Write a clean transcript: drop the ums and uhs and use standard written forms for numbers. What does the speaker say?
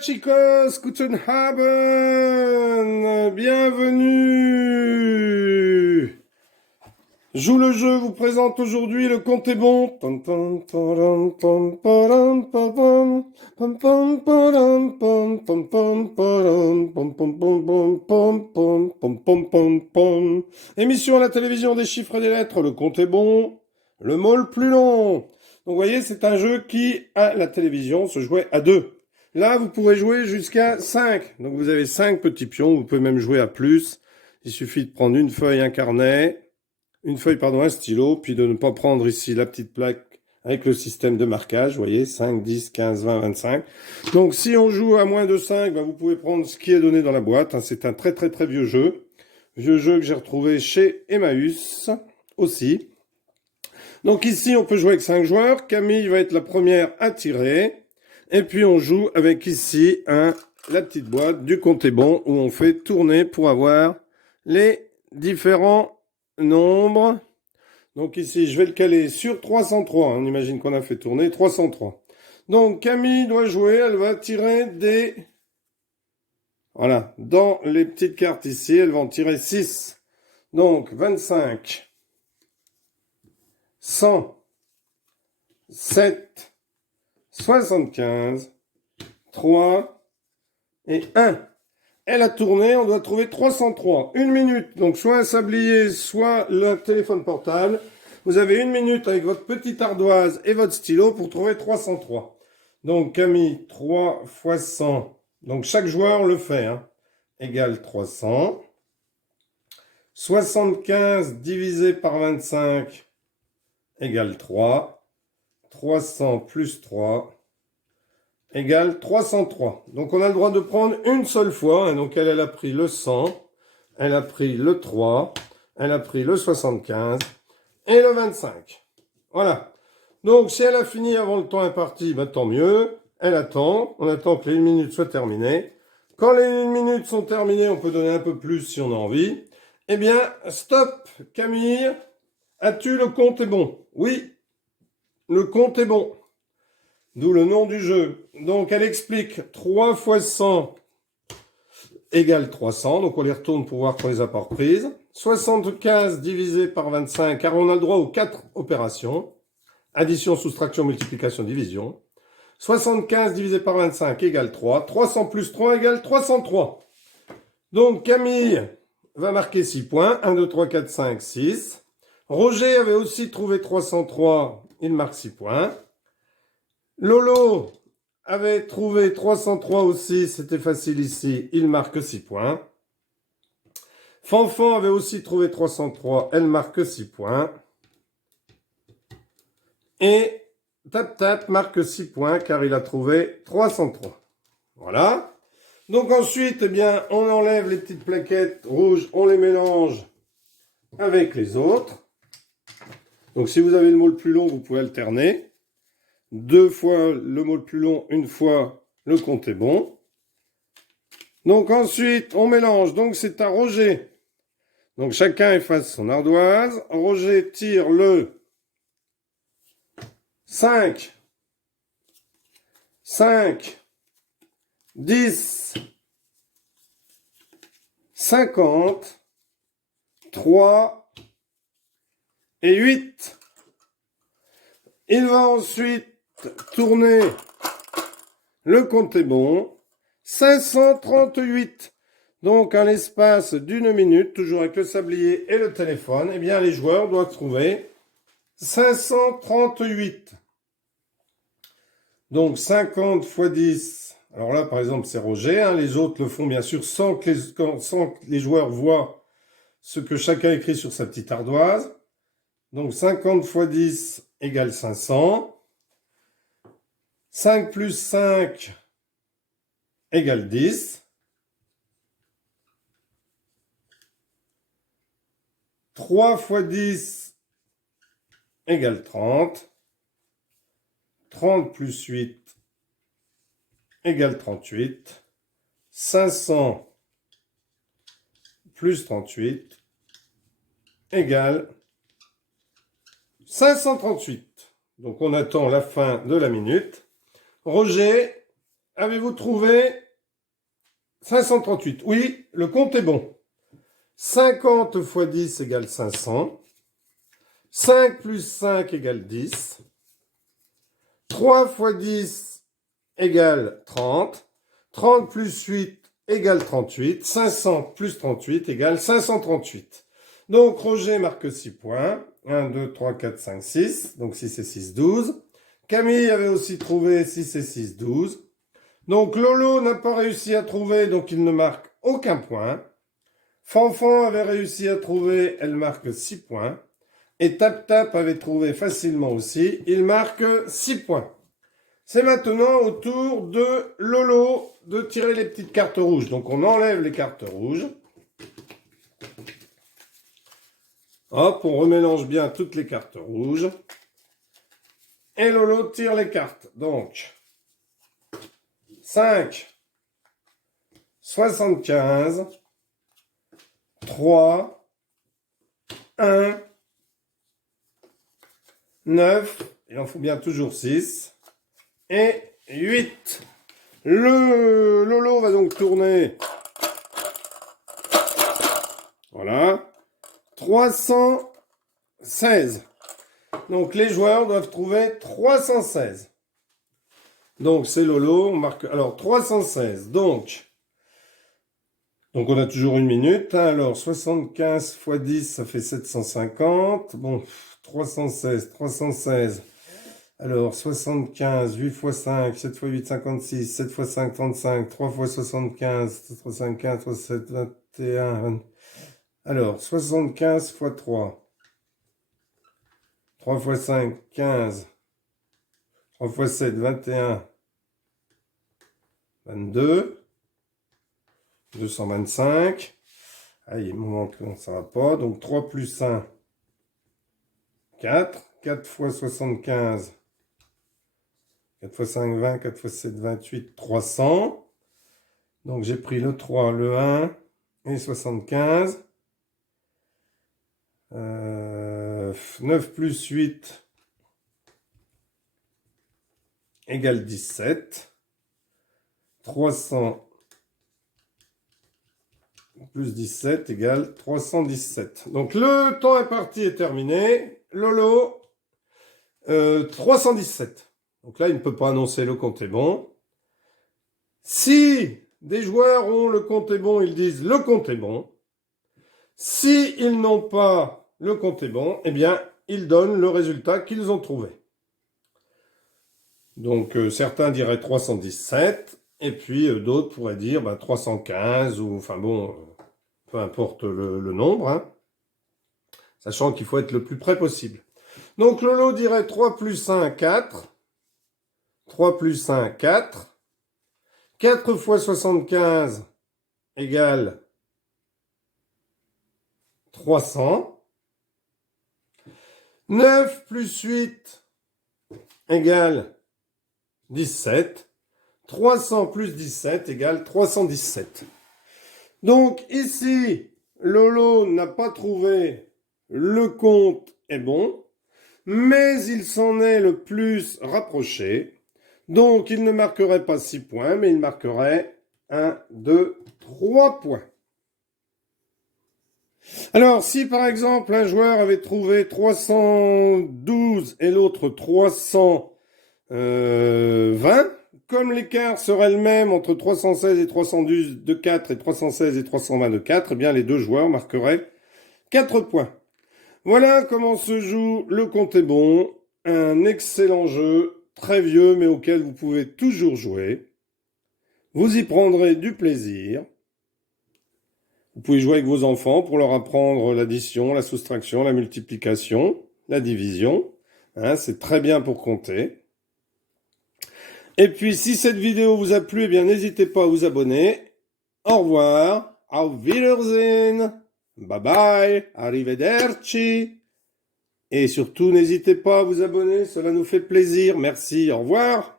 chicos, guten Abend, bienvenue. Joue le jeu vous présente aujourd'hui le compte est bon. Émission à la télévision des chiffres et des lettres, le compte est bon, le mot le plus long. Donc vous voyez, c'est un jeu qui, à la télévision, se jouait à deux. Là, vous pourrez jouer jusqu'à 5. Donc vous avez 5 petits pions, vous pouvez même jouer à plus. Il suffit de prendre une feuille, un carnet, un stylo, puis de ne pas prendre ici la petite plaque avec le système de marquage, vous voyez, 5, 10, 15, 20, 25. Donc si on joue à moins de 5, vous pouvez prendre ce qui est donné dans la boîte. C'est un très très très vieux jeu que j'ai retrouvé chez Emmaüs aussi. Donc ici, on peut jouer avec 5 joueurs. Camille va être la première à tirer. Et puis on joue avec ici la petite boîte du compte est bon où on fait tourner pour avoir les différents nombres. Donc ici, je vais le caler sur 303. On imagine qu'on a fait tourner 303. Donc Camille doit jouer. Elle va tirer des... Voilà, dans les petites cartes ici, elle va en tirer 6. Donc 25, 100, 7, 75, 3 et 1. Elle a tourné, on doit trouver 303. Une minute, donc soit un sablier, soit le téléphone portable. Vous avez une minute avec votre petite ardoise et votre stylo pour trouver 303. Donc Camille, 3 fois 100. Donc chaque joueur le fait, égale 300. 75 divisé par 25 égale 3. 300 plus 3 égale 303. Donc on a le droit de prendre une seule fois. Donc elle a pris le 100, elle a pris le 3, elle a pris le 75 et le 25. Voilà. Donc si elle a fini avant le temps imparti, tant mieux. Elle attend. On attend que les 1 minute soient terminées. Quand les 1 minute sont terminées, on peut donner un peu plus si on a envie. Eh bien, stop, Camille. As-tu le compte est bon? Oui, le compte est bon. D'où le nom du jeu. Donc, elle explique 3 fois 100 égale 300. Donc, on les retourne pour voir qu'on les a pas reprises. 75 divisé par 25, car on a le droit aux 4 opérations. Addition, soustraction, multiplication, division. 75 divisé par 25 égale 3. 300 plus 3 égale 303. Donc, Camille va marquer 6 points. 1, 2, 3, 4, 5, 6. Roger avait aussi trouvé 303. Il marque 6 points. Lolo avait trouvé 303 aussi, c'était facile ici, il marque 6 points. Fanfan avait aussi trouvé 303, elle marque 6 points. Et Tap Tap marque 6 points car il a trouvé 303. Voilà. Donc ensuite, eh bien, on enlève les petites plaquettes rouges, on les mélange avec les autres. Donc si vous avez le mot le plus long, vous pouvez alterner. 2 fois le mot le plus long, une fois le compte est bon. Donc ensuite, on mélange. Donc c'est à Roger. Donc chacun efface son ardoise. Roger tire le 5, 5, 10, 50, 3 et 8. Il va ensuite tourner le compte est bon. 538. Donc, en l'espace d'une minute, toujours avec le sablier et le téléphone, eh bien, les joueurs doivent trouver 538. Donc, 50 fois 10. Alors là, par exemple, c'est Roger. Les autres le font, bien sûr, sans que les joueurs voient ce que chacun écrit sur sa petite ardoise. Donc, 50 fois 10 égale 500. 5 plus 5 égale 10. 3 fois 10 égale 30. 30 plus 8 égale 38. 500 plus 38 égale 538. Donc on attend la fin de la minute. Roger avez-vous trouvé 538? Oui, le compte est bon. 50 fois 10 égale 500. 5 plus 5 égale 10. 3 fois 10 égale 30. 30 plus 8 égale 38. 500 plus 38 égale 538. Donc, Roger marque 6 points. 1, 2, 3, 4, 5, 6. Donc, 6 et 6, 12. Camille avait aussi trouvé 6 et 6, 12. Donc, Lolo n'a pas réussi à trouver, donc il ne marque aucun point. Fanfan avait réussi à trouver, elle marque 6 points. Et Tap Tap avait trouvé facilement aussi, il marque 6 points. C'est maintenant au tour de Lolo de tirer les petites cartes rouges. Donc, on enlève les cartes rouges. Hop, on remélange bien toutes les cartes rouges. Et Lolo tire les cartes. Donc, 5, 75, 3, 1, 9, il en faut bien toujours 6, et 8. Le Lolo va donc tourner. Voilà. 316. Donc les joueurs doivent trouver 316. Donc c'est Lolo, on marque. Alors 316. Donc on a toujours une minute. Hein. Alors 75 fois 10, ça fait 750. Bon, 316. Alors 75, 8 fois 5, 7 fois 8, 56, 7 fois 5, 35, 3 fois 75, 7 fois 5, 15, 3 7, 21, 20. Alors 75 fois 3. 3 fois 5, 15. 3 fois 7, 21. 22. 225. Ah, il y a un moment que ça va pas. Donc 3 plus 1, 4. 4 fois 75. 4 fois 5, 20. 4 fois 7, 28. 300. Donc j'ai pris le 3, le 1 et 75. 9 plus 8 égale 17. 300 plus 17 égale 317. Donc le temps imparti est terminé. Lolo, 317. Donc là, il ne peut pas annoncer le compte est bon. Si des joueurs ont le compte est bon, ils disent le compte est bon. Si ils n'ont pas le compte est bon, eh bien, ils donnent le résultat qu'ils ont trouvé. Donc, certains diraient 317, et puis d'autres pourraient dire 315, ou enfin bon, peu importe le nombre, hein, sachant qu'il faut être le plus près possible. Donc, Lolo dirait 3 plus 1, 4. 3 plus 1, 4. 4 fois 75 égale 300. 9 plus 8 égale 17. 300 plus 17 égale 317. Donc ici, Lolo n'a pas trouvé le compte est bon, mais il s'en est le plus rapproché. Donc il ne marquerait pas 6 points, mais il marquerait 1, 2, 3 points. Alors, si par exemple un joueur avait trouvé 312 et l'autre 320, comme l'écart serait le même entre 316 et 312 de 4 et 316 et 320 de 4, eh bien les deux joueurs marqueraient 4 points. Voilà comment se joue le compte est bon, un excellent jeu, très vieux mais auquel vous pouvez toujours jouer. Vous y prendrez du plaisir. Vous pouvez jouer avec vos enfants pour leur apprendre l'addition, la soustraction, la multiplication, la division. Hein, c'est très bien pour compter. Et puis, si cette vidéo vous a plu, eh bien, n'hésitez pas à vous abonner. Au revoir. Auf Wiedersehen. Bye bye. Arrivederci. Et surtout, n'hésitez pas à vous abonner. Cela nous fait plaisir. Merci. Au revoir.